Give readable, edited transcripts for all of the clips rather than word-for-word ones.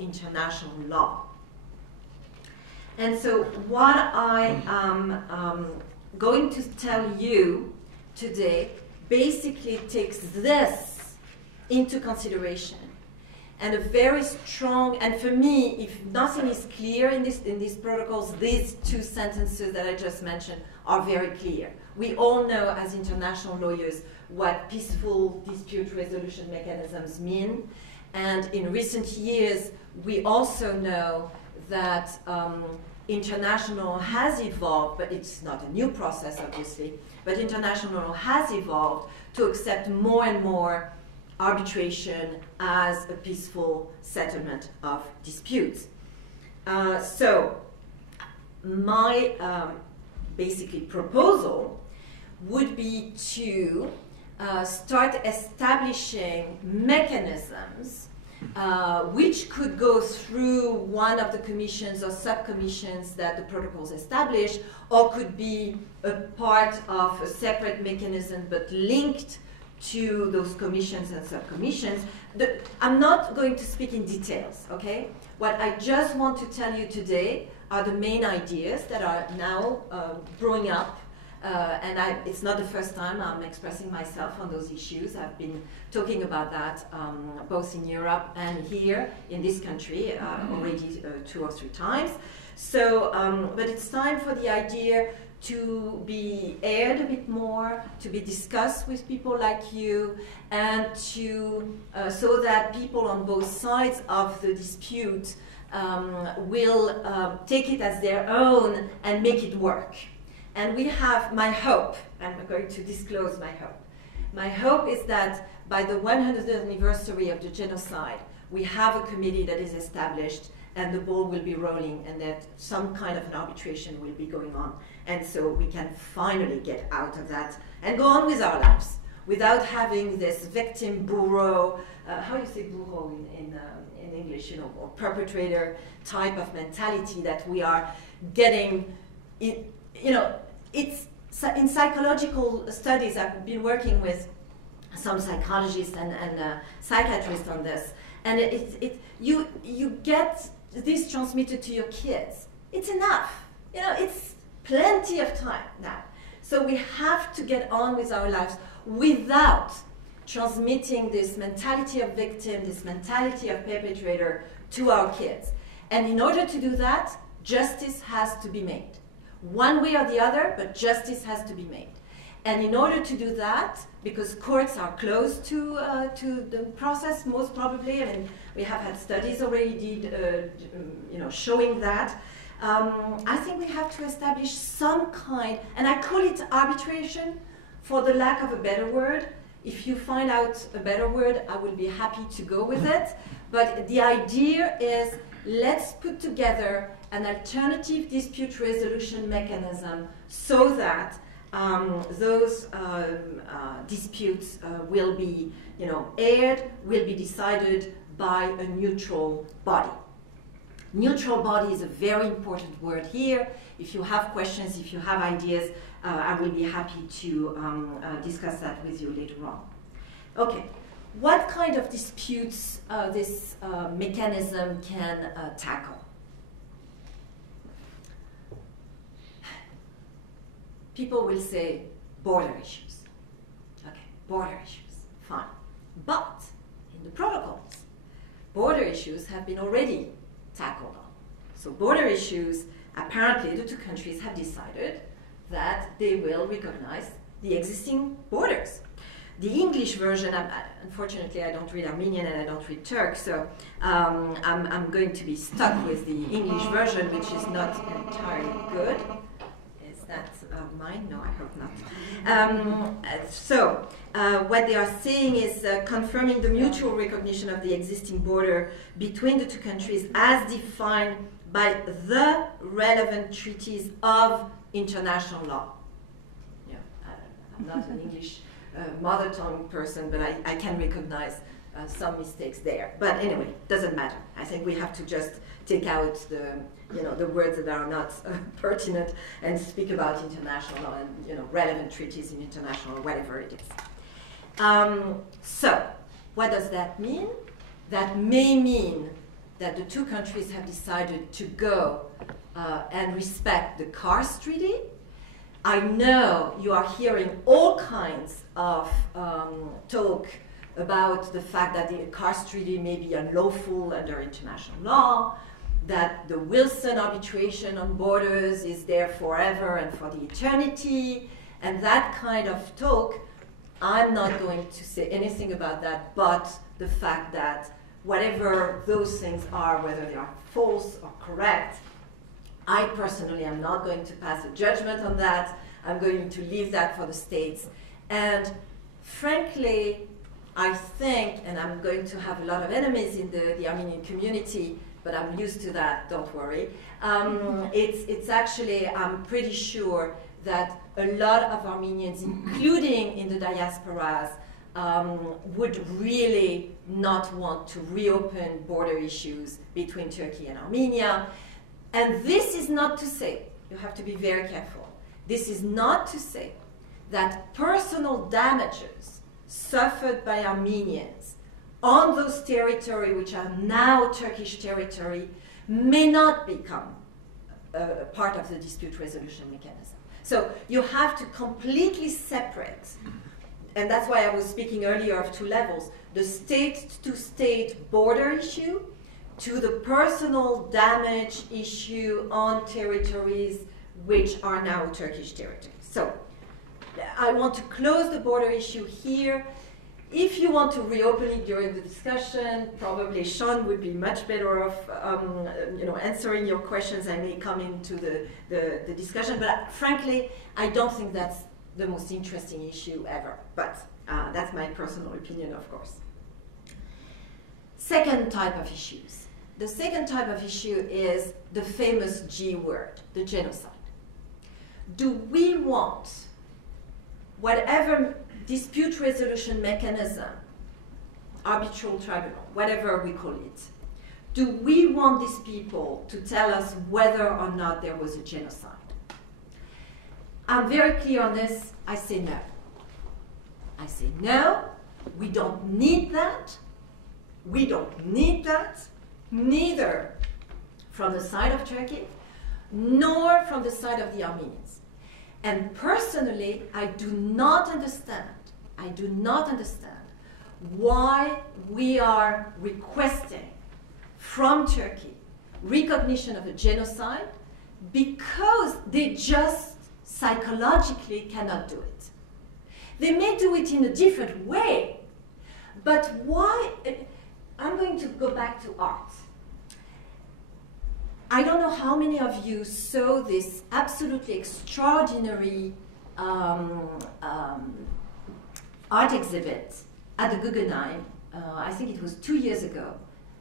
international law. And so what I am going to tell you today basically takes this into consideration. And a very strong, and for me, if nothing is clear in these protocols, these two sentences that I just mentioned are very clear. We all know as international lawyers what peaceful dispute resolution mechanisms mean. And in recent years, we also know that international has evolved, but it's not a new process, obviously, but international has evolved to accept more and more arbitration as a peaceful settlement of disputes. So my basically proposal would be to start establishing mechanisms which could go through one of the commissions or subcommissions that the protocols establish, or could be a part of a separate mechanism but linked to those commissions and subcommissions. I'm not going to speak in details, okay? What I just want to tell you today are the main ideas that are now growing up. It's not the first time I'm expressing myself on those issues. I've been talking about that both in Europe and here in this country already 2 or 3 times. So, but it's time for the idea to be aired a bit more, to be discussed with people like you, and to so that people on both sides of the dispute will take it as their own and make it work. And we have my hope, I'm going to disclose my hope. My hope is that by the 100th anniversary of the genocide, we have a committee that is established and the ball will be rolling, and that some kind of an arbitration will be going on. And so we can finally get out of that and go on with our lives without having this victim bureau, how do you say bureau in English, you know, or perpetrator type of mentality that we are getting. You know, it's in psychological studies. I've been working with some psychologists and psychiatrists on this, and you get this transmitted to your kids. It's enough, you know. It's plenty of time now. So we have to get on with our lives without transmitting this mentality of victim, this mentality of perpetrator to our kids. And in order to do that, justice has to be made. One way or the other, but justice has to be made. And in order to do that, because courts are close to the process, most probably, I mean, we have had studies already showing that, I think we have to establish some kind, and I call it arbitration for the lack of a better word. If you find out a better word, I will be happy to go with it. But the idea is, let's put together an alternative dispute resolution mechanism so that those disputes will be, aired, will be decided by a neutral body. Neutral body is a very important word here. If you have questions, if you have ideas, I will be happy to discuss that with you later on. Okay, what kind of disputes this mechanism can tackle? People will say border issues. Okay, border issues, fine. But in the protocols, border issues have been already tackled on. So border issues, apparently the two countries have decided that they will recognize the existing borders. The English version, unfortunately I don't read Armenian and I don't read Turk, so I'm going to be stuck with the English version, which is not entirely good. Is that mine? No, I hope not. What they are saying is confirming the mutual recognition of the existing border between the two countries as defined by the relevant treaties of international law. Yeah, I'm not an English mother tongue person, but I can recognize some mistakes there. But anyway, doesn't matter. I think we have to just take out the words that are not pertinent and speak about international law and relevant treaties in international law, whatever it is. So, what does that mean? That may mean that the two countries have decided to go and respect the Kars Treaty. I know you are hearing all kinds of talk about the fact that the Kars Treaty may be unlawful under international law, that the Wilson arbitration on borders is there forever and for the eternity, and that kind of talk. I'm not going to say anything about that, but the fact that whatever those things are, whether they are false or correct, I personally am not going to pass a judgment on that. I'm going to leave that for the states. And frankly, I think, and I'm going to have a lot of enemies in the Armenian community, but I'm used to that, don't worry. It's actually, I'm pretty sure that a lot of Armenians, including in the diasporas, would really not want to reopen border issues between Turkey and Armenia. And this is not to say, you have to be very careful, this is not to say that personal damages suffered by Armenians on those territories which are now Turkish territory may not become part of the dispute resolution mechanism. So you have to completely separate, and that's why I was speaking earlier of two levels, the state-to-state border issue to the personal damage issue on territories which are now Turkish territories. So I want to close the border issue here. If you want to reopen it during the discussion, probably Sean would be much better off answering your questions. I may come into the discussion, but frankly, I don't think that's the most interesting issue ever. But that's my personal opinion, of course. Second type of issues. The second type of issue is the famous G word, the genocide. Do we want whatever dispute resolution mechanism, arbitral tribunal, whatever we call it, do we want these people to tell us whether or not there was a genocide? I'm very clear on this. I say no. I say no. We don't need that. We don't need that, neither from the side of Turkey, nor from the side of the Armenians. And personally, I do not understand why we are requesting from Turkey recognition of a genocide, because they just psychologically cannot do it. They may do it in a different way, but why? I'm going to go back to art. I don't know how many of you saw this absolutely extraordinary art exhibit at the Guggenheim, I think it was 2 years ago,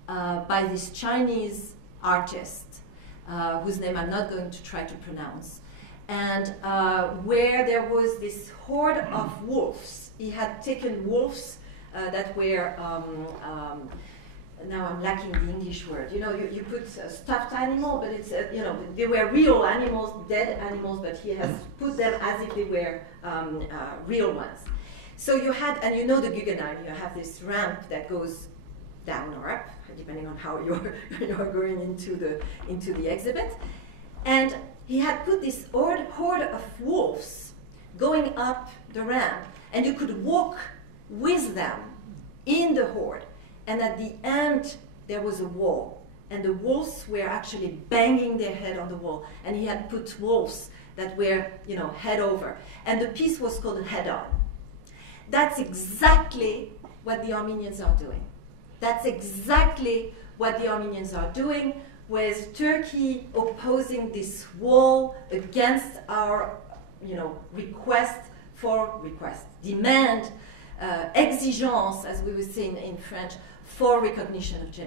by this Chinese artist, whose name I'm not going to try to pronounce, and where there was this horde of wolves. He had taken wolves that were, now I'm lacking the English word. You know, you put a stuffed animal, but it's, they were real animals, dead animals, but he has put them as if they were real ones. So you had, and you know the Guggenheim, you have this ramp that goes down or up, depending on how you're going into the exhibit. And he had put this horde of wolves going up the ramp, and you could walk with them in the horde. And at the end, there was a wall, and the wolves were actually banging their head on the wall. And he had put wolves that were, head over. And the piece was called Head On. That's exactly what the Armenians are doing. That's exactly what the Armenians are doing, with Turkey opposing this wall against our, demand, exigence, as we would say in French, for recognition of genocide.